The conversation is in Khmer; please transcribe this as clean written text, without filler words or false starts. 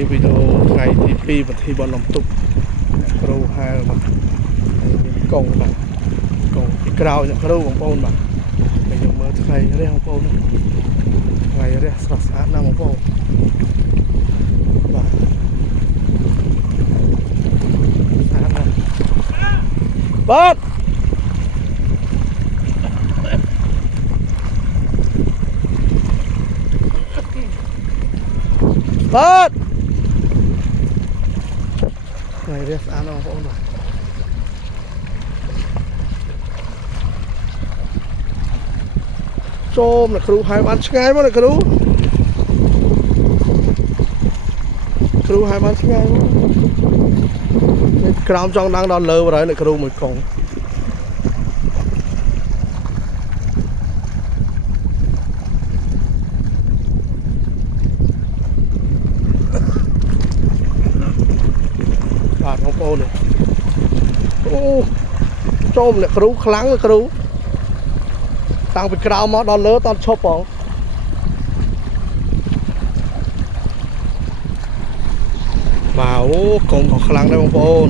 នេះវីដេអូថ្ងៃទី2បន្ទីបនលំទុកគ្រូហៅបាទមានកងបាទកងពីក្រោយអ្នកគ្រូបងប្អូនបាទហើយយើងមើលថ្ងៃរះបងប្អូនថ្ងៃរះស្រស់ស្អាតណាស់បងប្អូនបាទស្អាតណាស់បាទបាទថ្ងៃរះស្អាតណាស់បងប្អូនបាទចូលអ្នកគ្រូហៅបានឆ្ងាយមកអ្នកគ្រូហៅបានឆ្ងាយមកក្រោមចង់ដឹងដល់លើបរិយអ្នកគ្រូមួយកងបាទបងប្អូននេះអូចូលអ្នកគ្រូខ្លាំងអ្នកគ្រូតាំងពីក្រោមមកដល់លើតន់ឈប់ផងបាទអូកងក៏ខ្លាំងដែរបងប្អូន